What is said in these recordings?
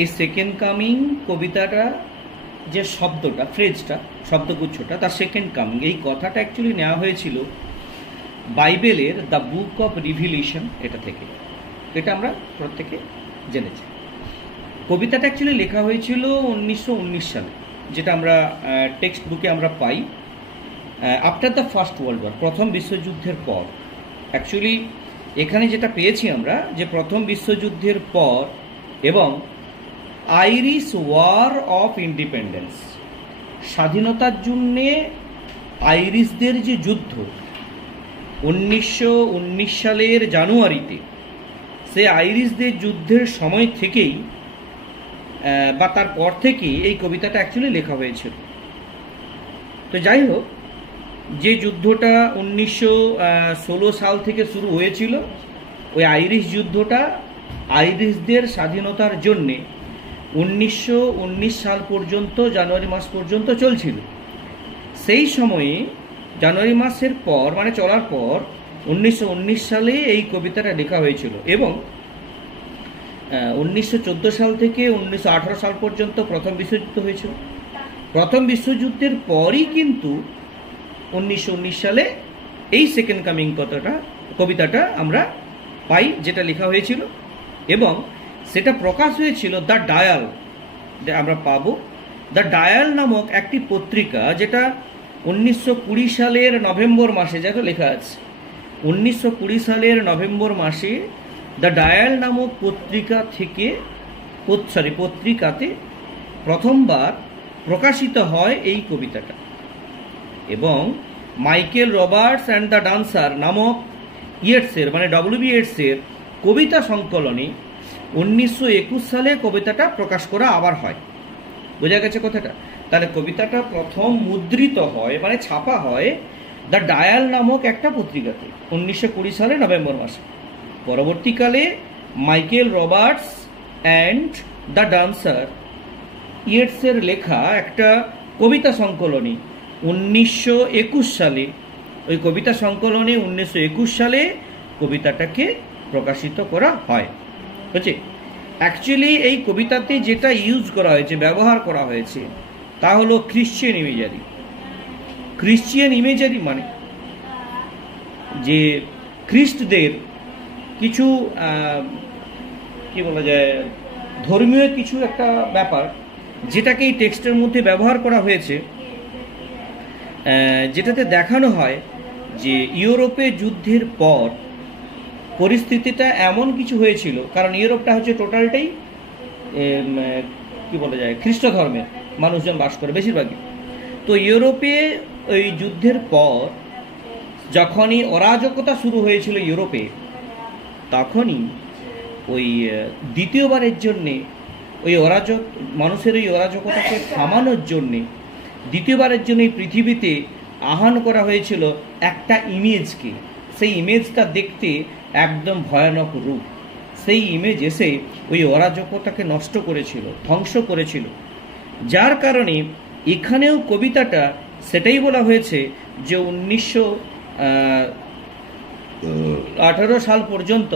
এই second coming কবিতাটা যে শব্দটা, ফ্রেজটা, শব্দগুচ্ছটা, তার সেকেন্ড কামিং, এই কথাটা অ্যাকচুয়ালি নেওয়া হয়েছিল বাইবেলের দ্য বুক অফ রিভিলেশন এটা থেকে। এটা আমরা প্রত্যেকে জেনেছি। কবিতাটা অ্যাকচুয়ালি লেখা হয়েছিল 1919 সালে, যেটা আমরা টেক্সট বুকে আমরা পাই after the first world war, প্রথম বিশ্বযুদ্ধের পর। অ্যাকচুয়ালি এখানে যেটা পেয়েছি আমরা, যে প্রথম বিশ্বযুদ্ধের পর এবং আইরিশ ওয়ার অফ ইন্ডিপেন্ডেন্স, স্বাধীনতার জন্যে আইরিশদের যে যুদ্ধ 1919 সালের জানুয়ারিতে, সে আইরিশদের যুদ্ধের সময় থেকেই বা তারপর থেকেই এই কবিতাটা অ্যাকচুয়ালি লেখা হয়েছিল। তো যাই হোক, যে যুদ্ধটা 1916 সাল থেকে শুরু হয়েছিল, ওই আইরিশ যুদ্ধটা আইরিশদের স্বাধীনতার জন্যে 1919 সাল পর্যন্ত, জানুয়ারি মাস পর্যন্ত চলছিল। সেই সময়ে জানুয়ারি মাসের পর, মানে চলার পর 1919 সালে এই কবিতাটা লেখা হয়েছিল এবং 1914 সাল থেকে 1918 সাল পর্যন্ত প্রথম বিশ্বযুদ্ধ হয়েছিল। প্রথম বিশ্বযুদ্ধের পরই কিন্তু 1919 সালে এই সেকেন্ড কামিং কবিতাটা আমরা পাই, যেটা লেখা হয়েছিল এবং সেটা প্রকাশ হয়েছিল দ্য ডায়াল। আমরা পাবো দ্য ডায়াল নামক একটি পত্রিকা, যেটা 1920 সালের নভেম্বর মাসে, যেটা লেখা আছে 1920 সালের নভেম্বর মাসে দ্য ডায়াল নামক পত্রিকাতে প্রথমবার প্রকাশিত হয় এই কবিতাটা। এবং Michael Roberts and the dancer নামক ইয়েটসের, মানে WB ইয়েটসের কবিতা সংকলনে 1921 সালে কবিতাটা প্রকাশ করা আবার হয়। বোঝা গেছে কথাটা? তাহলে কবিতাটা প্রথম মুদ্রিত হয়, মানে ছাপা হয় দ্য ডায়াল নামক একটা পত্রিকাতে 1920 সালে নভেম্বর মাসে। পরবর্তীকালে Michael Roberts and the dancer ইয়েটসের লেখা একটা কবিতা সংকলনে 1921 সালে, ওই কবিতা সংকলনে 1921 সালে কবিতাটাকে প্রকাশিত করা হয়। বুঝছে? অ্যাকচুয়ালি এই কবিতাতে যেটা ইউজ করা হয়েছে, ব্যবহার করা হয়েছে, তা হলো খ্রিশ্চিয়ান ইমেজারি। খ্রিশ্চিয়ান ইমেজারি মানে যে খ্রিস্টদের কিছু কি বলা যায়, ধর্মীয় কিছু একটা ব্যাপার, যেটাকে এই টেক্সটের মধ্যে ব্যবহার করা হয়েছে, যেটাতে দেখানো হয় যে ইউরোপে যুদ্ধের পর পরিস্থিতিটা এমন কিছু হয়েছিল, কারণ ইউরোপটা হচ্ছে টোটালটাই কি বলা যায়, খ্রিস্ট ধর্মের মানুষজন বাস করে বেশিরভাগই। তো ইউরোপে ওই যুদ্ধের পর যখনই অরাজকতা শুরু হয়েছিল ইউরোপে, তখনই ওই দ্বিতীয়বারের জন্যে ওই মানুষের ওই অরাজকতাকে থামানোর জন্যে দ্বিতীয়বারের জন্য এই পৃথিবীতে আহ্বান করা হয়েছিল একটা ইমেজকে। সেই ইমেজটা দেখতে একদম ভয়ানক রূপ। সেই ইমেজ এসে ওই অরাজকতাকে নষ্ট করেছিল, ধ্বংস করেছিল। যার কারণে এখানেও কবিতাটা সেটাই বলা হয়েছে যে 1918 সাল পর্যন্ত,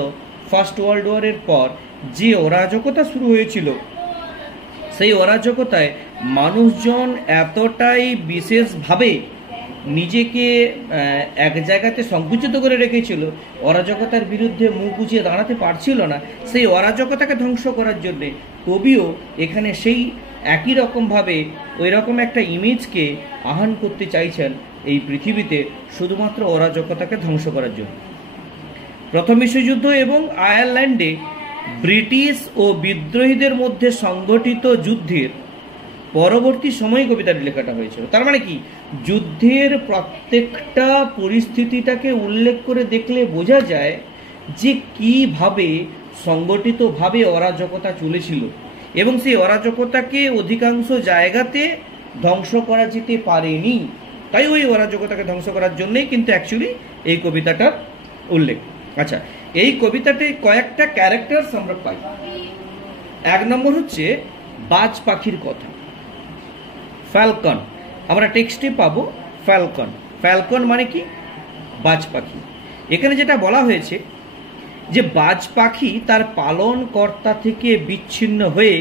ফার্স্ট ওয়ার্ল্ড ওয়ারের পর যে অরাজকতা শুরু হয়েছিল, সেই অরাজকতায় মানুষজন এতটাই বিশেষভাবে নিজেকে এক জায়গাতে সংকুচিত করে রেখেছিল, অরাজকতার বিরুদ্ধে মুখ উঁচিয়ে দাঁড়াতে পারছিল না। সেই অরাজকতাকে ধ্বংস করার জন্যে কবিও এখানে সেই একই রকমভাবে ওই রকম একটা ইমেজকে আহ্বান করতে চাইছেন এই পৃথিবীতে, শুধুমাত্র অরাজকতাকে ধ্বংস করার জন্য। প্রথম বিশ্বযুদ্ধ এবং আয়ারল্যান্ডে ব্রিটিশ ও বিদ্রোহীদের মধ্যে সংগঠিত যুদ্ধের পরবর্তী সময়ে কবিতাটি লেখাটা হয়েছিল। তার মানে কি, যুদ্ধের প্রত্যেকটা পরিস্থিতিটাকে উল্লেখ করে দেখলে বোঝা যায় যে কিভাবে সংগঠিতভাবে অরাজকতা চলেছিল এবং সেই অরাজকতাকে অধিকাংশ জায়গাতে ধ্বংস করা যেতে পারেনি। তাই ওই অরাজকতাকে ধ্বংস করার জন্যই কিন্তু অ্যাকচুয়ালি এই কবিতাটার উল্লেখ। আচ্ছা, এই কবিতাতে কয়েকটা ক্যারেক্টার্স আমরা পাই। এক নম্বর হচ্ছে বাজ পাখির কথা, ফ্যালকন। আমরা টেক্সটে পাবো ফ্যালকন। ফ্যালকন মানে কি? বাজ পাখি। এখানে যেটা বলা হয়েছে যে বাজ পাখি তার পালনকর্তা থেকে বিচ্ছিন্ন হয়ে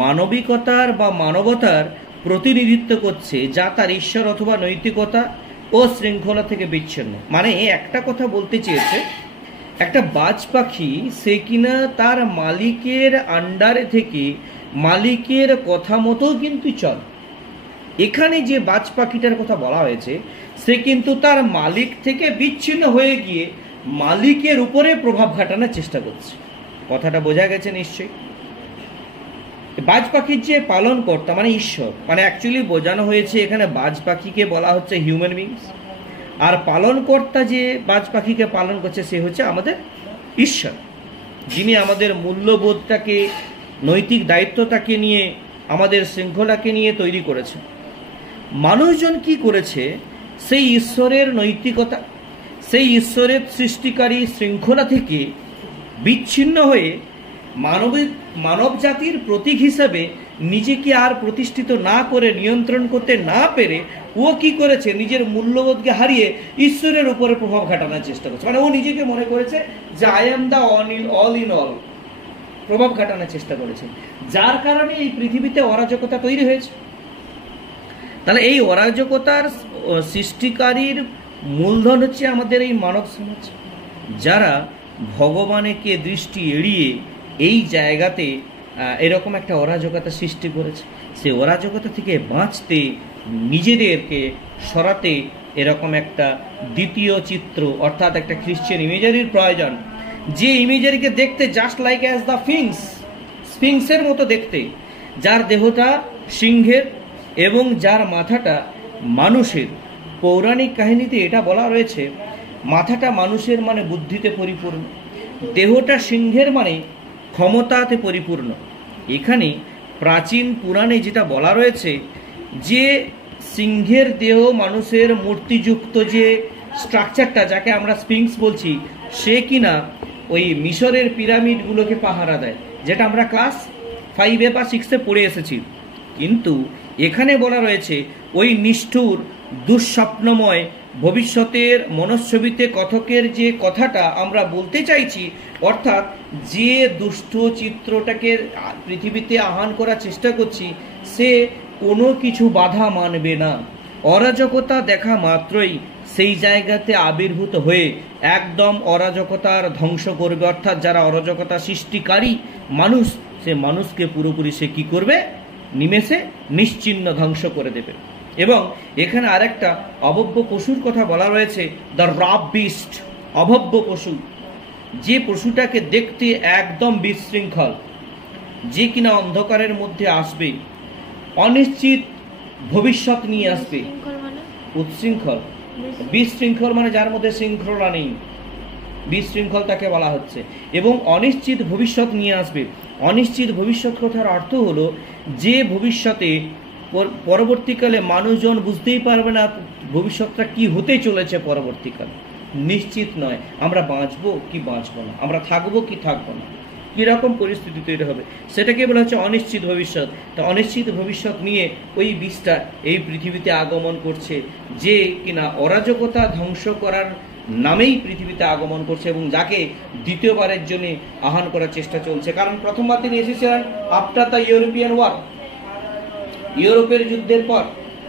মানবিকতার বা মানবতার প্রতিনিধিত্ব করছে, যা তার ঈশ্বর অথবা নৈতিকতা ও শৃঙ্খলা থেকে বিচ্ছিন্ন। মানে একটা কথা বলতে চেয়েছে, একটা বাজ পাখি সে কিনা তার মালিকের আন্ডারে থেকে মালিকের কথা মতো কিন্তু চলে। এখানে যে বাজ পাখিটার কথা বলা হয়েছে সে কিন্তু তার মালিক থেকে বিচ্ছিন্ন হয়ে গিয়ে মালিকের উপরে প্রভাব খাটানোর চেষ্টা করছে। কথাটা বোঝা গেছে নিশ্চয়ই। বাজ পাখির যে পালন কর্তা মানে ঈশ্বর, মানে অ্যাকচুয়ালি বোঝানো হয়েছে এখানে বাজ পাখিকে বলা হচ্ছে হিউম্যান বিংস, আর পালন কর্তা যে বাজ পাখিকে পালন করছে সে হচ্ছে আমাদের ঈশ্বর, যিনি আমাদের মূল্যবোধটাকে, নৈতিক দায়িত্বটাকে নিয়ে, আমাদের শৃঙ্খলাকে নিয়ে তৈরি করেছে। মানুষজন কি করেছে, সেই ঈশ্বরের নৈতিকতা, সেই ঈশ্বরের সৃষ্টিকারী শৃঙ্খলা থেকে বিচ্ছিন্ন হয়ে মানব জাতির প্রতীক হিসাবে নিজেকে আর প্রতিষ্ঠিত না করে, নিয়ন্ত্রণ করতে না পেরে ও কি করেছে, নিজের মূল্যবোধকে হারিয়ে ঈশ্বরের উপরে প্রভাব খাটানোর চেষ্টা করছে। মানে ও নিজেকে মনে করেছে যে I am the all in all, প্রভাব খাটানোর চেষ্টা করেছে, যার কারণে এই পৃথিবীতে অরাজকতা তৈরি হয়েছে। তাহলে এই অরাজকতার সৃষ্টিকারীর মূলধন হচ্ছে আমাদের এই মানব সমাজ, যারা ভগবানকে দৃষ্টি এড়িয়ে এই জায়গাতে এরকম একটা অরাজকতা সৃষ্টি করেছে। সেই অরাজকতা থেকে বাঁচতে, নিজেদেরকে সরাতে এরকম একটা দ্বিতীয় চিত্র অর্থাৎ একটা খ্রিশ্চান ইমেজারির প্রয়োজন, যে ইমেজারিকে দেখতে জাস্ট লাইক অ্যাজ দ্য স্ফিংসের মতো দেখতে, যার দেহটা সিংহের এবং যার মাথাটা মানুষের। পৌরাণিক কাহিনীতে এটা বলা রয়েছে, মাথাটা মানুষের মানে বুদ্ধিতে পরিপূর্ণ, দেহটা সিংহের মানে ক্ষমতাতে পরিপূর্ণ। এখানে প্রাচীন পুরাণে যেটা বলা রয়েছে যে সিংহের দেহ মানুষের মূর্তিযুক্ত যে স্ট্রাকচারটা, যাকে আমরা স্ফিংস বলছি, সে কিনা ওই মিশরের পিরামিডগুলোকে পাহারা দেয়, যেটা আমরা ক্লাস 5 বা 6 পড়ে এসেছি। কিন্তু এখানে বলা রয়েছে ওই নিষ্ঠুর দুঃস্বপ্নময় ভবিষ্যতের মনচ্ছবিতে কথকের যে কথাটা আমরা বলতে চাইছি, অর্থাৎ যে দুষ্ট চিত্রটাকে পৃথিবীতে আহ্বান করার চেষ্টা করছি, সে কোনো কিছু বাধা মানবে না। অরাজকতা দেখা মাত্রই সেই জায়গাতে আবির্ভূত হয়ে একদম অরাজকতার ধ্বংস করবে। অর্থাৎ যারা অরাজকতা সৃষ্টিকারী মানুষ, সে মানুষকে পুরোপুরি সে কি করবে, নিমেষে নিশ্চিহ্ন ধ্বংস করে দেবে। এবং এখানে আরেকটা অভব্য পশুর কথা বলা রয়েছে, দ্য রাফ বিস্ট, অভব্য পশু, যে পশুটাকে দেখতে একদম বিশৃঙ্খল, যে কিনা অন্ধকারের মধ্যে আসবে, অনিশ্চিত ভবিষ্যৎ নিয়ে আসবে। উচ্ছৃঙ্খল, বিশৃঙ্খল মানে যার মধ্যে শৃঙ্খলা নেই, বিশৃঙ্খল তাকে বলা হচ্ছে। এবং অনিশ্চিত ভবিষ্যৎ নিয়ে আসবে। অনিশ্চিত ভবিষ্যৎ কথার অর্থ হলো যে ভবিষ্যতে পরবর্তীকালে মানুষজন বুঝতেই পারবে না ভবিষ্যৎটা কি হতে চলেছে, পরবর্তীকালে নিশ্চিত নয়, আমরা বাঁচবো কি বাঁচবো না, আমরা থাকবো কি থাকবো না, কীরকম পরিস্থিতি তৈরি হবে, সেটাকে বলা হচ্ছে অনিশ্চিত ভবিষ্যৎ। তো অনিশ্চিত ভবিষ্যৎ নিয়ে ওই বিষটা এই পৃথিবীতে আগমন করছে, যে কিনা অরাজকতা ধ্বংস করার নামেই পৃথিবীতে আগমন করছে, এবং যাকে দ্বিতীয়বারের জন্য আহ্বান করার চেষ্টা চলছে। কারণ প্রথমবার তিনি এসেছিলেন আফটার দ্য ইউরোপিয়ান ওয়ার, ইউরোপের যুদ্ধের পর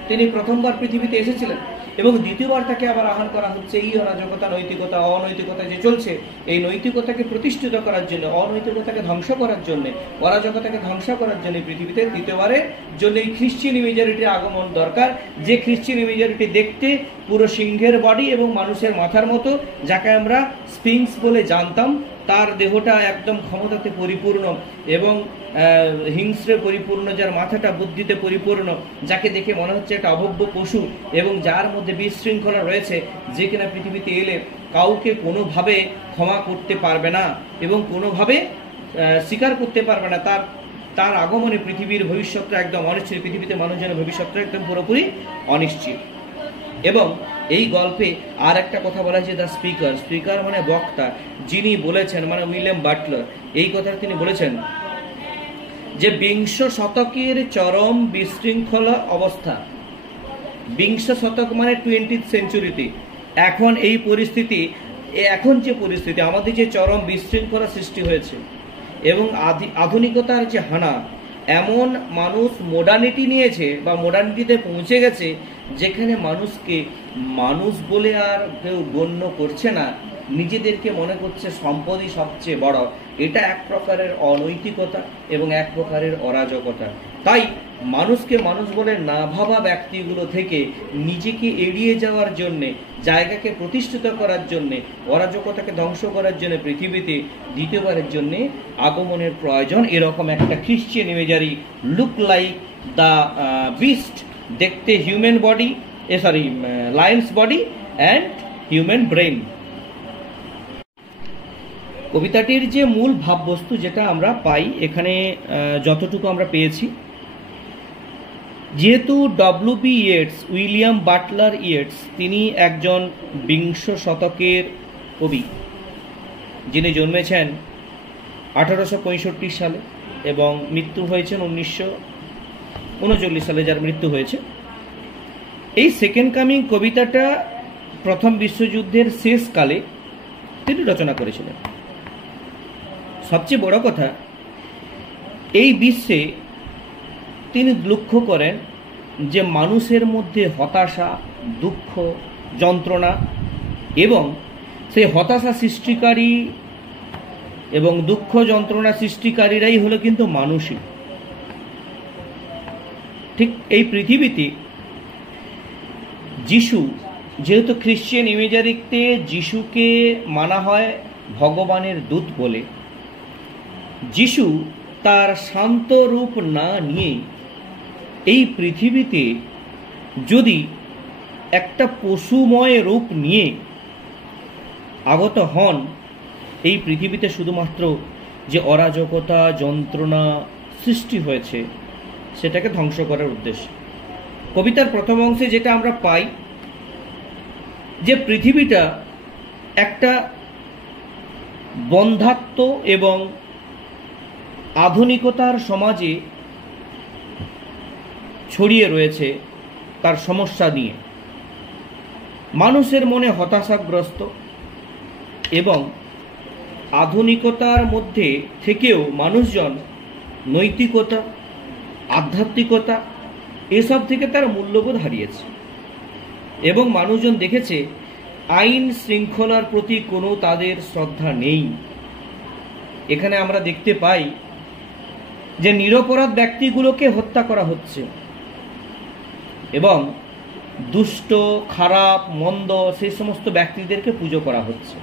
তিনি প্রথমবার পৃথিবীতে এসেছিলেন, এবং দ্বিতীয়বার তাকে আবার আহ্বান করা হচ্ছে এই অরাজকতা, নৈতিকতা, অনৈতিকতা যে চলছে, এই নৈতিকতাকে প্রতিষ্ঠিত করার জন্য, অনৈতিকতাকে ধ্বংস করার জন্য, অরাজকতাকে ধ্বংস করার জন্য পৃথিবীতে দ্বিতীয়বারের জন্য এই খ্রিশ্চিয়ান মেজরিটির আগমন দরকার। যে খ্রিশ্চিয়ান মেজরিটি দেখতে পুরো সিংহের বডি এবং মানুষের মাথার মতো, যাকে আমরা স্ফিংস বলে জানতাম, তার দেহটা একদম ক্ষমতাতে পরিপূর্ণ এবং হিংস্রে পরিপূর্ণ, যার মাথাটা বুদ্ধিতে পরিপূর্ণ, যাকে দেখে মনে হচ্ছে একটা অভব্য পশু, এবং যার মধ্যে বিশৃঙ্খলা রয়েছে, যে কিনা পৃথিবীতে এলে কাউকে কোনোভাবে ক্ষমা করতে পারবে না এবং কোনোভাবে স্বীকার করতে পারবে না। তার আগমনে পৃথিবীর ভবিষ্যৎটা একদম অনিশ্চিত, পৃথিবীতে মানুষজনের ভবিষ্যৎটা একদম পুরোপুরি অনিশ্চিত। এবং এই গল্পে আর একটা কথা বলা হয়েছে, দ্য স্পিকার। স্পিকার মানে বক্তা, যিনি বলেছেন, মানে উইলিয়াম বাটলার, এই কথা তিনি বলেছেন যে বিংশ শতকের চরম বিশৃঙ্খলা অবস্থা, বিংশ শতক মানে 20th সেঞ্চুরিতে, এখন এই পরিস্থিতি, এখন যে পরিস্থিতি, আমাদের যে চরম বিশৃঙ্খলা সৃষ্টি হয়েছে এবং আধুনিকতার যে হানা, এমন মানুষ মডার্নিটি নিয়েছে বা মডার্নিটিতে পৌঁছে গেছে যেখানে মানুষকে মানুষ বলে আর কেউ গণ্য করছে না, নিজেদেরকে মনে করছে সম্পদই সবচেয়ে বড়। এটা এক প্রকারের অনৈতিকতা এবং এক প্রকারের অরাজকতা। তাই মানুষকে মানুষ বলে না ভাবা ব্যক্তিগুলো থেকে নিজেকে এড়িয়ে যাওয়ার জন্যে, জায়গাকে প্রতিষ্ঠিত করার জন্যে, অরাজকতাকে ধ্বংস করার জন্য পৃথিবীতে দ্বিতীয়বারের জন্যে আগমনের প্রয়োজন। এরকম একটা Christian imagery, look like the beast, দেখতে human body, lion's body and human brain. কবিতাটির যে মূল ভাববস্তু যেটা আমরা পাই এখানে, যতটুকু আমরা পেয়েছি, যেহেতু ডব্লিউ.বি. ইয়েটস, উইলিয়াম বাটলার ইয়েটস, তিনি একজন বিংশ শতকের কবি, যিনি জন্মেছেন 1865 সালে এবং মৃত্যু হয়েছেন 1939 সালে, যার মৃত্যু হয়েছে। এই সেকেন্ড কামিং কবিতাটা প্রথম বিশ্বযুদ্ধের শেষকালে তিনি রচনা করেছিলেন। সবচেয়ে বড় কথা, এই বিশ্বে তিনি লক্ষ্য করেন যে মানুষের মধ্যে হতাশা, দুঃখ, যন্ত্রণা এবং সেই হতাশা সৃষ্টিকারী এবং দুঃখ যন্ত্রণা সৃষ্টিকারীরাই হলো কিন্তু মানুষই। ঠিক এই পৃথিবীতে যিশু, যেহেতু খ্রিশ্চিয়ান ইমেজারিতে যিশুকে মানা হয় ভগবানের দূত বলে, যিশু তার শান্ত রূপ না নিয়ে এই পৃথিবীতে যদি একটা পশুময় রূপ নিয়ে আগত হন, এই পৃথিবীতে শুধুমাত্র যে অরাজকতা, যন্ত্রণা সৃষ্টি হয়েছে সেটাকে ধ্বংস করার উদ্দেশ্যে। কবিতার প্রথম অংশে যেটা আমরা পাই, যে পৃথিবীটা একটা বন্ধ্যাত্ব এবং আধুনিকতার সমাজে ছড়িয়ে রয়েছে তার সমস্যা নিয়ে। মানুষের মনে হতাশাগ্রস্ত এবং আধুনিকতার মধ্যে থেকেও মানুষজন নৈতিকতা, আধ্যাত্মিকতা এসব থেকে তার মূল্যবোধ হারিয়েছে এবং মানুষজন দেখেছে আইন শৃঙ্খলার প্রতি কোনো তাদের শ্রদ্ধা নেই। এখানে আমরা দেখতে পাই যে নিরপরাধ ব্যক্তিগুলোকে হত্যা করা হচ্ছে এবং দুষ্ট, খারাপ, মন্দ সেই সমস্ত ব্যক্তিদেরকে পুজো করা হচ্ছে।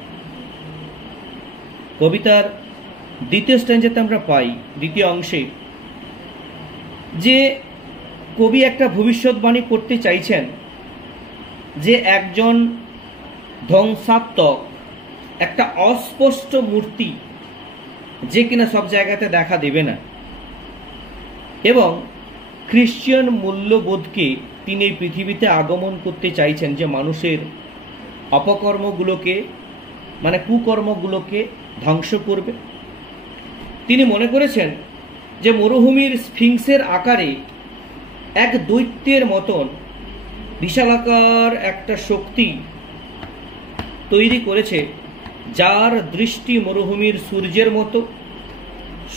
কবিতার দ্বিতীয় স্ট্যান্জাতে আমরা পাই, দ্বিতীয় অংশে, যে কবি একটা ভবিষ্যৎবাণী করতে চাইছেন যে একজন ধ্বংসাত্মক, একটা অস্পষ্ট মূর্তি যে কিনা সব জায়গাতে দেখা দেবে না, এবং খ্রিশ্চিয়ান মূল্যবোধকে তিনি এই পৃথিবীতে আগমন করতে চাইছেন, যে মানুষের অপকর্মগুলোকে, মানে কুকর্মগুলোকে ধ্বংস করবে। তিনি মনে করেছেন যে মরুভূমির স্ফিংসের আকারে এক দৈত্যের মতন বিশালাকার একটা শক্তি তৈরি করেছে, যার দৃষ্টি মরুভূমির সূর্যের মতো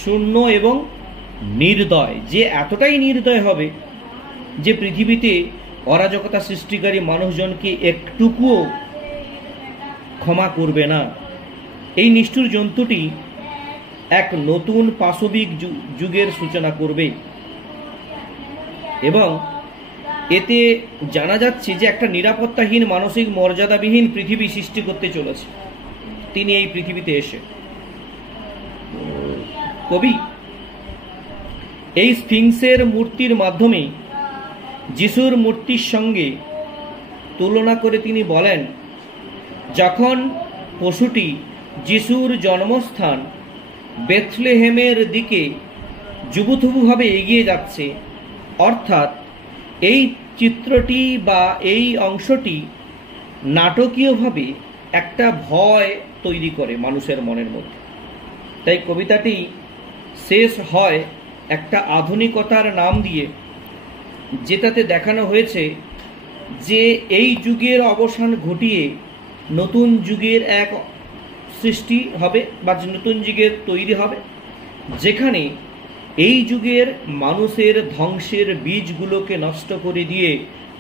শূন্য এবং নির্দয়, যে এতটাই নির্দয় হবে যে পৃথিবীতে অরাজকতা সৃষ্টিকারী মানুষজনকে একটুকুও ক্ষমা করবে না। এই নিষ্ঠুর জন্তুটি এক নতুন পাশবিক যুগের সূচনা করবে এবং এতে জানা যাচ্ছে যে একটা নিরাপত্তাহীন, মানসিক মর্যাদাবিহীন পৃথিবী সৃষ্টি করতে চলেছে তিনি এই পৃথিবীতে এসে। কবি এই স্ফিংসের মূর্তির মাধ্যমে যিশুর মূর্তির সঙ্গে তুলনা করে তিনি বলেন, যখন পশুটি যিশুর জন্মস্থান বেথলেহেমের দিকে যুবথুবুভাবে এগিয়ে যাচ্ছে, অর্থাৎ এই চিত্রটি বা এই অংশটি নাটকীয়ভাবে একটা ভয় তৈরি করে মানুষের মনের মধ্যে। তাই কবিতাটি শেষ হয় একটা আধুনিকতার নাম দিয়ে, যেটাতে দেখানো হয়েছে যে এই যুগের অবসান ঘটিয়ে নতুন যুগের এক সৃষ্টি হবে বা নতুন যুগের তৈরি হবে, যেখানে এই যুগের মানুষের ধ্বংসের বীজগুলোকে নষ্ট করে দিয়ে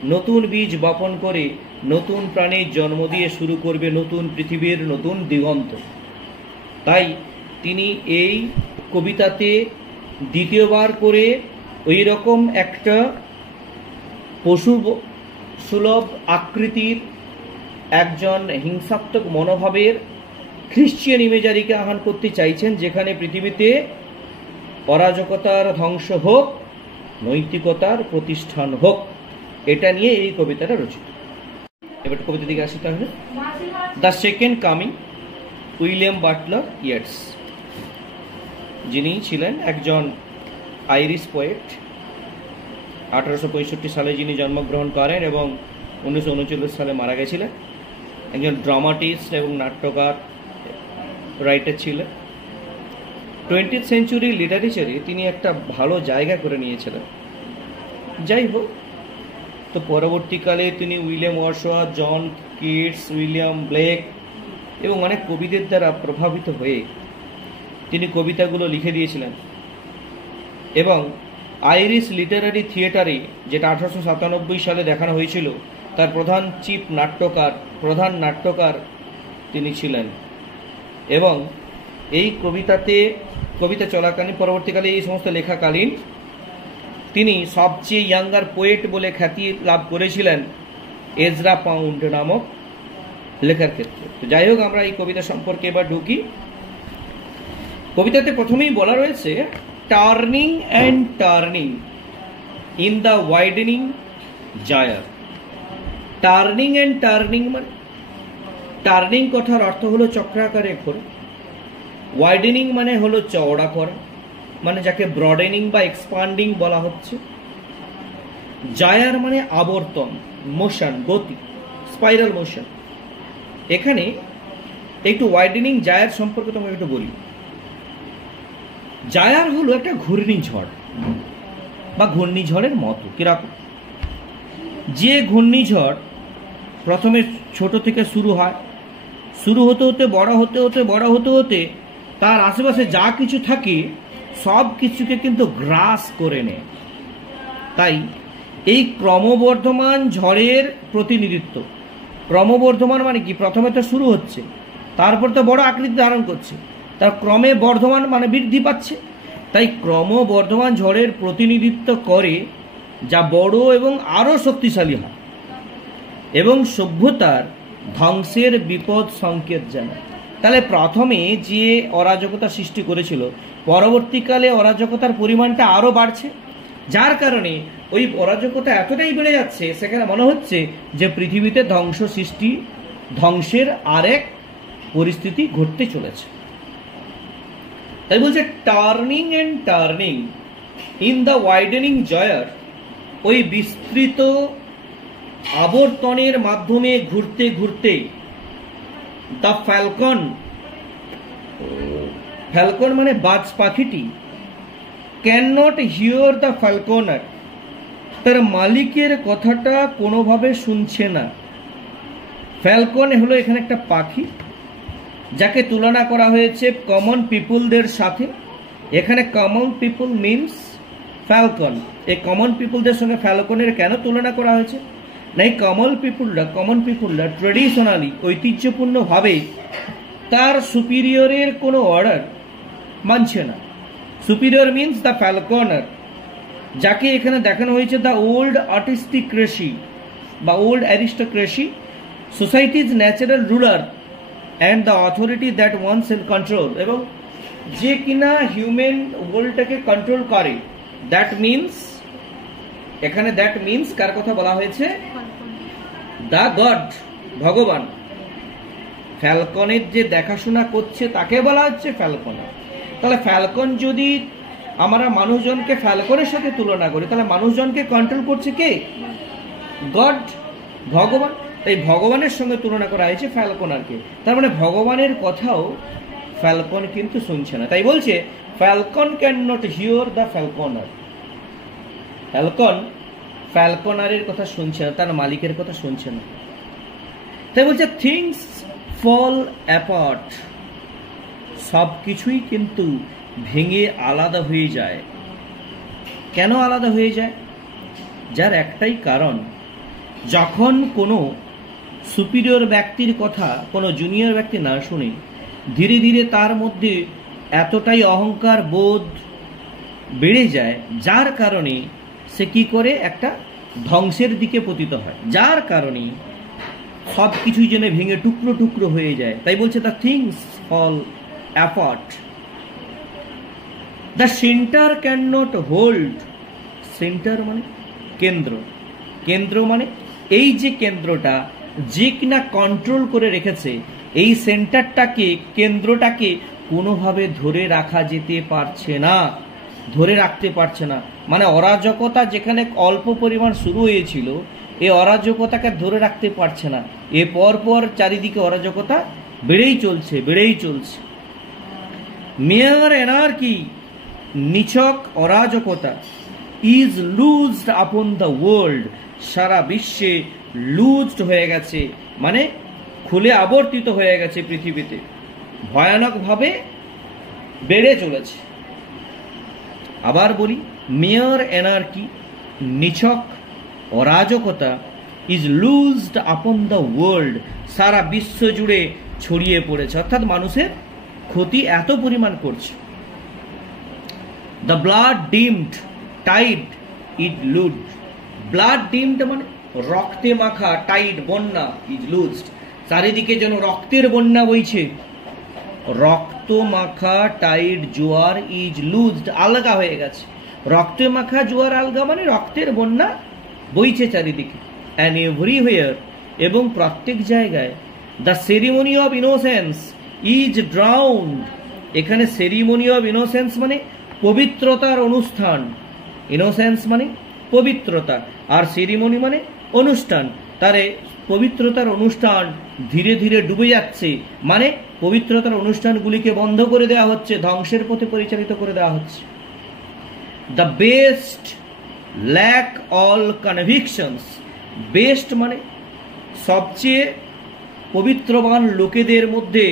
নতুন বীজ বপন করে নতুন প্রাণীর জন্ম দিয়ে শুরু করবে নতুন পৃথিবীর নতুন দিগন্ত। তাই তিনি এই কবিতাতে দ্বিতীয়বার করে ওই রকম একটা পশু সুলভ আকৃতির একজন হিংসাত্মক মনোভাবের খ্রিশ্চিয়ান ইমেজারিকে আহ্বান করতে চাইছেন, যেখানে পৃথিবীতে অরাজকতার ধ্বংস হোক, নৈতিকতার প্রতিষ্ঠান হোক। এটা নিয়ে এই কবিতাটা রচিত। এবার কবিতা দিকে আসি তাহলে। The second coming, William Butler Yeats, যিনি ছিলেন একজন আইরিশ পোয়েট। 1865 সালে যিনি জন্মগ্রহণ করেন এবং 1939 সালে মারা গেছিলেন। একজন ড্রামাটিস্ট এবং নাট্যকার, রাইটার ছিলেন। 20th সেঞ্চুরি লিটারেচারে তিনি একটা ভালো জায়গা করে নিয়েছিলেন। যাই হোক, তো পরবর্তীকালে তিনি William Wordsworth, John Keats, William Blake এবং অনেক কবিদের দ্বারা প্রভাবিত হয়ে তিনি কবিতাগুলো লিখে দিয়েছিলেন। এবং আইরিশ লিটারারি থিয়েটারে, যেটা 1897 সালে দেখানো হয়েছিল, তার প্রধান নাট্যকার তিনি ছিলেন। এবং এই কবিতা চলাকালীন, পরবর্তীকালে এই সমস্ত লেখাকালীন তিনি সবচেয়ে ইয়াঙ্গার পোয়েট বলে খ্যাতি লাভ করেছিলেন এজরা পাউন্ড নামক লেখার ক্ষেত্রে। তো যাই হোক, আমরা এই কবিতা সম্পর্কে এবার ঢুকি। কবিতাতে প্রথমেই বলা রয়েছে, turning and turning in the widening gyre. Turning and turning মানে, টার্নিং কথার অর্থ হলো চক্রাকারে ঘোরা, ওয়াইডেনিং মানে হলো চওড়া করা, মানে যাকে ব্রডেনিং বা এক্সপান্ডিং বলা হচ্ছে। জায়ার মানে আবর্তন, মোশন, গতি, স্পাইরাল মোশন। এখানে একটু ওয়াইডেনিং জায়ার সম্পর্কে তোমাকে একটু বলি। জায়ার হলো একটা ঘূর্ণিঝড় বা ঘূর্ণিঝড়ের মতো। কিরকম? যে ঘূর্ণিঝড় প্রথমে ছোট থেকে শুরু হয়, শুরু হতে হতে বড় হতে তার আশেপাশে যা কিছু থাকে সব কিছুকে কিন্তু গ্রাস করে নেয়। তাই এই ক্রমবর্ধমান ঝড়ের প্রতিনিধিত্ব। ক্রমবর্ধমান মানে কি? প্রথমে তো শুরু হচ্ছে, তারপর তো বড় আকৃতি ধারণ করছে, তার ক্রমে বর্ধমান মানে বৃদ্ধি পাচ্ছে। তাই ক্রমবর্ধমান ঝড়ের প্রতিনিধিত্ব করে, যা বড় এবং আরও শক্তিশালী হয় এবং সভ্যতার ধ্বংসের বিপদ সংকেত জানায়। তাহলে প্রথমে যে অরাজকতা সৃষ্টি করেছিল, পরবর্তীকালে অরাজকতার পরিমাণটা আরও বাড়ছে, যার কারণে ওই অরাজকতা এতটাই বেড়ে যাচ্ছে, সেখানে মনে হচ্ছে যে পৃথিবীতে ধ্বংসের আরেক পরিস্থিতি ঘটতে চলেছে। তাই বলছে turning and turning in the widening জয়ার, ওই বিস্তৃত আবর্তনের মাধ্যমে ঘুরতে ঘুরতে দ্য ফ্যালকন, ফ্যালকন মানে বাজ পাখিটি, ক্যান নট হিয়ার দ্য ফ্যালকনার, তার মালিকের কথাটা কোনোভাবে শুনছে না। ফ্যালকন হলো এখানে একটা পাখি, যাকে তুলনা করা হয়েছে কমন পিপুলদের সাথে। এখানে কমন পিপুল মিনস ফ্যালকন। এই কমন পিপুলদের সঙ্গে ফ্যালকনের কেন তুলনা করা হয়েছে? না, এই কমন পিপুলরা ট্রেডিশনালি, ঐতিহ্যপূর্ণভাবে তার সুপিরিয়রের কোনো অর্ডার মানছে না। সুপিরিয়র মিনস দ্য ফ্যালকনার, যাকে এখানে দেখানো হয়েছে দ্য ওল্ড আর্টিস্টিক্রেসি বা old aristocracy, societies natural ruler and the authority that once in control, এবং যে কিনা হিউম্যান ওয়ার্ল্ডটাকে কন্ট্রোল করে। দ্যাট মিনস, এখানে দ্যাট মিনস কার কথা বলা হয়েছে? দ্য গড, ভগবান। ফ্যালকনের যে দেখাশোনা করছে তাকে বলা হচ্ছে ফ্যালকনার। তাহলে ফ্যালকন, যদি আমরা মানুষজনকে ফ্যালকনের সাথে তুলনা করি, তাহলে মানুষজনকে কন্ট্রোল করছে কে? গড, ভগবান। তাই ভগবানের সঙ্গে তুলনা করা হয়েছে ফ্যালকনারকে। তার মানে ভগবানের কথাও ফ্যালকন কিন্তু শুনছে না। তাই বলছে falcon cannot hear the falconer. Falcon ফ্যালকনারের কথা শুনছে না, তার মালিকের কথা শুনছে না। তাই বলছে থিংস ফল অ্যাপার্ট, সব কিছুই কিন্তু ভেঙে আলাদা হয়ে যায়। কেন আলাদা হয়ে যায়? যার একটাই কারণ, যখন কোনো সুপিরিয়র ব্যক্তির কথা কোনো জুনিয়র ব্যক্তি না শুনে ধীরে ধীরে তার মধ্যে এতটাই অহংকার বোধ বেড়ে যায়, যার কারণে সে কি করে একটা ধ্বংসের দিকে পতিত হয়, যার কারণে সব কিছুই যেন ভেঙে টুকরো টুকরো হয়ে যায়। তাই বলছে the things fall apart, the centre can not hold. Centre মানে কেন্দ্র, কেন্দ্র মানে এই যে কেন্দ্রটা যে কিনা কন্ট্রোল করে রেখেছে, এই সেন্টারটাকে কেন্দ্রটাকে কোনোভাবে ধরে রাখা যেতে পারছে না, ধরে রাখতে পারছে না। মানে অরাজকতা যেখানে অল্প পরিমাণ শুরু হয়েছিল, এই অরাজকতাকে ধরে রাখতে পারছে না। এ পর পর চারিদিকে অরাজকতা বেড়েই চলছে, বেড়েই চলছে। মেয়ার এনার্কি, নিছক অরাজকতা, ইজ লুজড আপন দ্য ওয়ার্ল্ড, সারা বিশ্বে লুজড হয়ে গেছে, মানে খুলে আবর্তিত হয়ে গেছে পৃথিবীতে, ভয়ানকভাবে বেড়ে চলেছে। আবার বলি, মেয়ার এনার্কি, নিছক অরাজকতা, ইজ লুজড আপন দ্য ওয়ার্ল্ড, সারা বিশ্ব জুড়ে ছড়িয়ে পড়েছে, অর্থাৎ মানুষের ক্ষতি এত পরিমাণ করছে। The blood dimmed tide is loosed, blood dimmed মানে রক্তে মাখা, টাইড বন্যা, ইজ লুজড, চারিদিকে যেন রক্তের বন্যা বইছে। রক্ত মাখা টাইড জোয়ার ইজ লুজড, আলগা হয়ে গেছে। রক্তে মাখা জোয়ার আলগা মানে রক্তের বন্যা বইছে চারিদিকে। অ্যান্ড এভরিওয়্যার, এবং প্রত্যেক জায়গায়। The ceremony of innocence is drowned, এখানে সেরিমনি অফ ইনোসেন্স মানে পবিত্রতার অনুষ্ঠান, ইনোসেন্স মানে পবিত্রতা, আর সেরিমনি মানে অনুষ্ঠান, তারে পবিত্রতার অনুষ্ঠান ধীরে ধীরে ডুবে যাচ্ছে, মানে পবিত্রতার অনুষ্ঠানগুলিকে বন্ধ করে দেওয়া হচ্ছে, ধ্বংসের পথে পরিচালিত করে দেওয়া হচ্ছে। The best lack all convictions, best মানে সবচেয়ে পবিত্রবান লোকেদের মধ্যে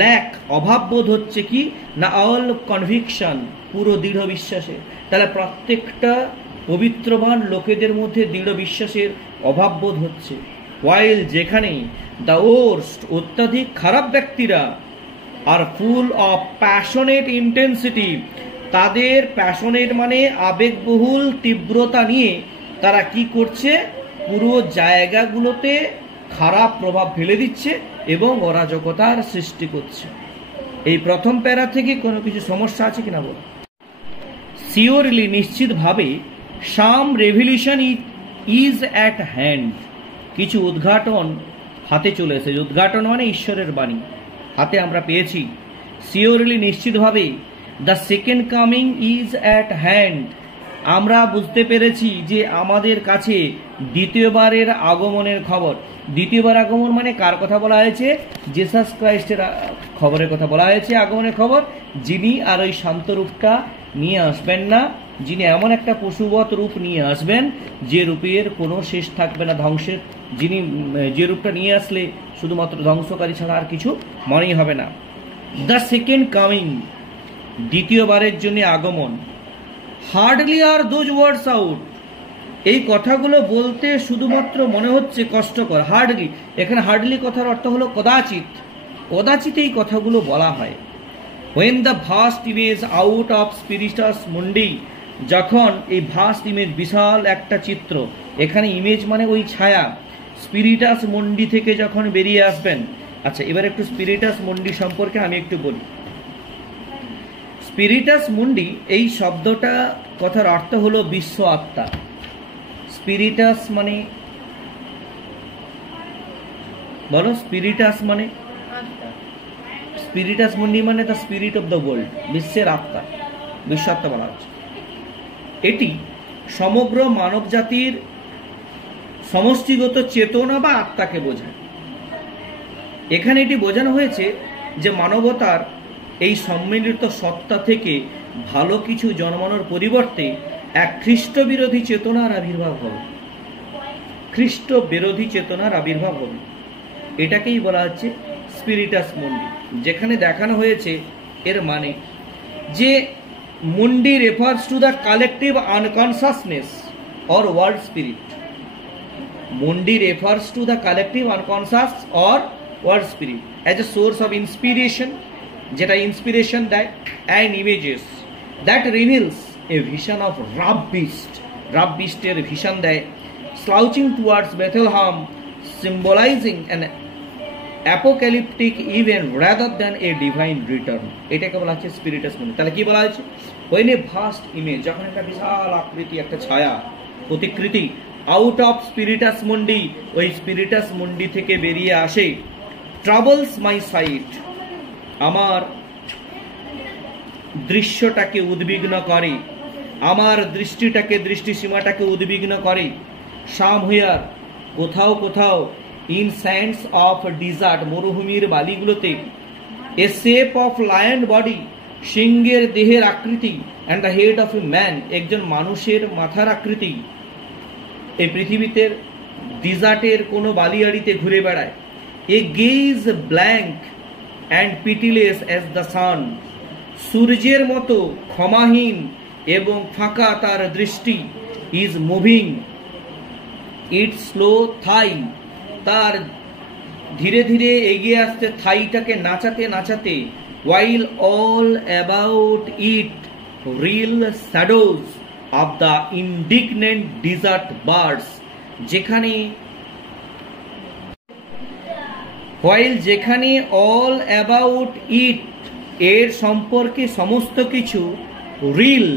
ল্যাক অভাববোধ হচ্ছে কি না, অল কনভিকশন, পুরো দৃঢ় বিশ্বাসে। তাহলে প্রত্যেকটা পবিত্রবান লোকেদের মধ্যে দৃঢ় বিশ্বাসের অভাববোধ হচ্ছে। ওয়াইল, যেখানে দ্য ওর্স্ট, অত্যাধিক খারাপ ব্যক্তিরা, আর ফুল অফ প্যাশনেট ইন্টেন্সিটি, তাদের প্যাশনেট মানে আবেগবহুল তীব্রতা নিয়ে তারা কি করছে, পুরো জায়গাগুলোতে খারাপ প্রভাব ফেলে দিচ্ছে এবং অরাজকতার সৃষ্টি করছে। এই প্রথম প্যারা থেকে কোনো কিছু সমস্যা আছে কিনা বল? সিওরলি, নিশ্চিতভাবে, সাম রেভলিউশন ইজ অ্যাট হ্যান্ড, কিছু উদ্ঘাটন হাতে চলে এসেছে। উদ্ঘাটন মানে ঈশ্বরের বাণী হাতে আমরা পেয়েছি। সিওরলি, নিশ্চিতভাবে, the second coming is at hand, আমরা বুঝতে পেরেছি যে আমাদের কাছে দ্বিতীয়বারের আগমনের খবর। দ্বিতীয়বার আগমন মানে কার কথা বলা হয়েছে? জিসাস ক্রাইস্টের খবরের কথা বলা হয়েছে, আগমনের খবর। যিনি আর ওই শান্ত রূপটা নিয়ে আসবেন না, যিনি এমন একটা পশুবৎ রূপ নিয়ে আসবেন যে রূপের কোনো শেষ থাকবে না, ধ্বংসের, যিনি যে রূপটা নিয়ে আসলে শুধুমাত্র ধ্বংসকারী ছাড়া আর কিছু মনেই হবে না। দ্য সেকেন্ড কামিং, দ্বিতীয়বারের জন্য আগমন। Hardly are those words out, এই কথাগুলো বলতে শুধুমাত্র মনে হচ্ছে কষ্টকর। হার্ডলি, এখানে হার্ডলি কথার অর্থ হলো কদাচিৎ, কদাচিৎ এই কথাগুলো বলা হয়। when the vast image out of spiritus mundi, যখন এই ভাস্ট ইমেজ, বিশাল একটা চিত্র, এখানে ইমেজ মানে ওই ছায়া, স্পিরিটাস মন্ডি থেকে যখন বেরিয়ে আসবেন। আচ্ছা, এবার একটু স্পিরিটাস মন্ডি সম্পর্কে আমি একটু বলি। স্পিরিটাস মুন্ডি এই শব্দটা কথার অর্থ হলো বিশ্ব আত্মা। স্পিরিটাস মানে বলো, স্পিরিটাস মানে, স্পিরিটাস মুন্ডি মানে the spirit of the world, বিশ্বের আত্মা, বিশ্ব আত্মা বলা হচ্ছে। এটি সমগ্র মানব জাতির সমষ্টিগত চেতনা বা আত্মাকে বোঝায়। এখানে এটি বোঝানো হয়েছে যে মানবতার এই সম্মিলিত সত্তা থেকে ভালো কিছু জন্মানোর পরিবর্তে এক খ্রিস্ট বিরোধী চেতনার আবির্ভাব হবে, খ্রিস্ট বিরোধী চেতনার আবির্ভাব হবে। এটাকেই বলা হচ্ছে স্পিরিটাস মুন্ডি, যেখানে দেখানো হয়েছে এর মানে যে Mundi refers to the collective unconsciousness or world spirit. Mundi refers to the collective unconscious or world spirit as a source of inspiration, যেটা inspiration দেয়, and images that reveals a vision of rough beast. Rough beast-এর vision দেয়, slouching towards Bethlehem, symbolizing an apocalyptic event rather than a divine return. এটাকে বলা হচ্ছে স্পিরিটাস মুন্ডি। তাহলে কি বলা হচ্ছে? when a vast image, যখন একটা বিশাল আকৃতি, একটা ছায়া, প্রতিকৃতি আউট অফ স্পিরিটাস মুন্ডি, ওই স্পিরিটাস মুন্ডি থেকে বেরিয়ে আসে, ট্রাবলস মাই সাইট, আমার দৃশ্যটাকে উদ্বিগ্ন করে, আমার দৃষ্টিটাকে, দৃষ্টিসীমাটাকে উদ্বিগ্ন করে। সামহুয়ার, কোথাও কোথাও, ইন স্যান্ডস অফ ডিজার্ট, মরুভূমির বালিগুলোতে, এ শেপ অফ লায়ন বডি, সিংহের দেহের আকৃতি, and the head of a man, একজন মানুষের মাথার আকৃতি এই পৃথিবীতে ডিজার্টের কোনো বালিয়াড়িতে ঘুরে বেড়ায়। A gaze blank and pitiless as the sun, সূর্যের মতো ক্ষমাহীন এবং ফাঁকা তার দৃষ্টি। Is moving its slow thigh, তার ধীরে ধীরে এগিয়ে আসতে থাইটাকে নাচাতে নাচাতে। while all about it real shadows of the indignant desert birds, যেখানে all about it, এর সম্পর্কে সমস্ত কিছু, রিল,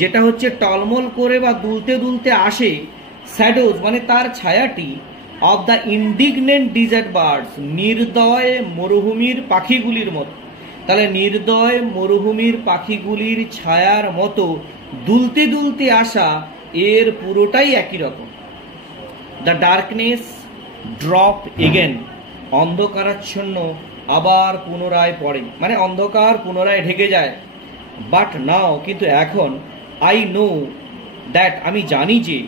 যেটা হচ্ছে টলমল করে বা দুলতে দুলতে আসে, শ্যাডোজ মানে তার ছায়াটি, অফ দ্য ইন্ডিগনেন্ট ডিজার্ট বার্ডস, নির্দয় মরুভূমির পাখিগুলির মতো। তাহলে নির্দয় মরুভূমির পাখিগুলির ছায়ার মতো দুলতে দুলতে আসা, এর পুরোটাই একই রকম। দ্য ডার্কনেস ড্রপ এগেন, অন্ধকারাচ্ছন্ন আবার পুনরায় পড়ে, মানে অন্ধকার পুনরায় ঢেকে যায়। বাট নাও, কিন্তু এখন, আই নো দ্যাট, আমি জানি যে,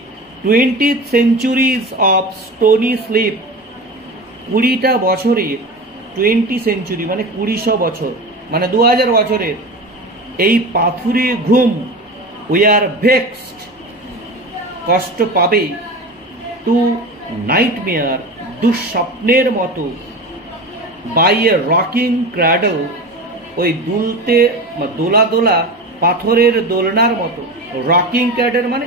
20th centuries of stony sleep, 20টা বছরের, 20 সেঞ্চুরি মানে 2000 বছর, মানে 2000 বছরের এই পাথুরে ঘুম, উই আর ভেক্সড, কষ্ট পাবে, টু নাইটমেয়ার, দুঃস্বপ্নের মতো, বাই এ রকিং ক্র্যাডল, ওই দুলতে দোলা দোলা পাথরের দোলনার মতো। রকিং ক্র্যাডল মানে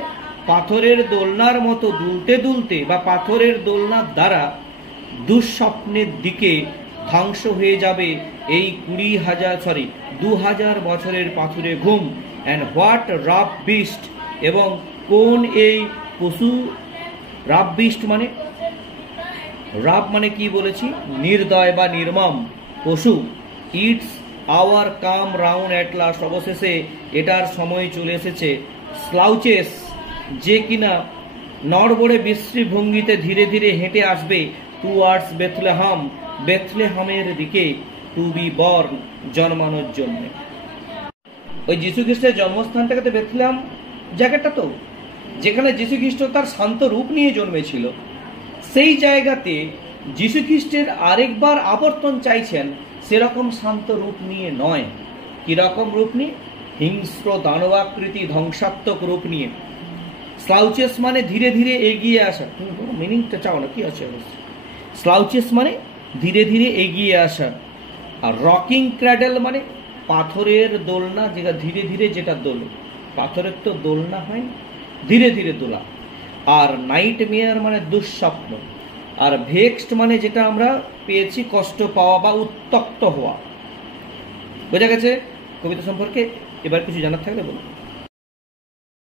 পাথরের দোলনার মতো দুলতে দুলতে বা পাথরের দোলনার দ্বারা দুঃস্বপ্নের দিকে ধ্বংস হয়ে যাবে এই 2000 বছরের পাথুরে ঘুম। অ্যান্ড হোয়াট রাফ বিস্ট, এবং কোন এই পশু, রাফ বিস্ট মানে, রাফ মানে কি বলেছি, নির্দয় বা নির্মম পশু। Its hour come round at last, অবশেষে এটার সময় চলে এসেছে। স্লাউচেস, যে কিনা নড়বড়ে বিশ্রী ভঙ্গিতে ধীরে ধীরে হেঁটে আসবে, টুয়ার্ডস বেথলেহাম, বেথলেহামের দিকে, টু বি বর্ন, জন্মানোর জন্য। ওই যীশু খ্রিস্টের জন্মস্থানটাকে তো বেথলেহাম জায়গাটা, তো যেখানে যীশু খ্রিস্ট তার শান্ত রূপ নিয়ে জন্মেছিল, সেই জায়গাতে যীশু খ্রিস্টের আরেকবার আবর্তন চাইছেন, সেরকম শান্ত রূপ নিয়ে নয়। কিরকম রূপ নিয়ে? হিংস্র দানবাকৃতি ধ্বংসাত্মক রূপ নিয়ে। স্লাউচেস মানে ধীরে ধীরে এগিয়ে আসা, মিনিংটা চাও না কি আছে? স্লাউচেস মানে ধীরে ধীরে এগিয়ে আসা। আর রকিং ক্র্যাডল মানে পাথরের দোলনা, যেটা ধীরে ধীরে যেটা দোলে, পাথরের তো দোলনা হয়, ধীরে ধীরে দোলা। আর নাইট মেয়ার মানে দুঃস্বপ্ন। আর ভেক্সড মানে যেটা আমরা পেয়েছি, কষ্ট পাওয়া বা উত্তক্ত হওয়া। বোঝা গেছে কবিতা সম্পর্কে? এবার কিছু জানার থাকলে বলুন।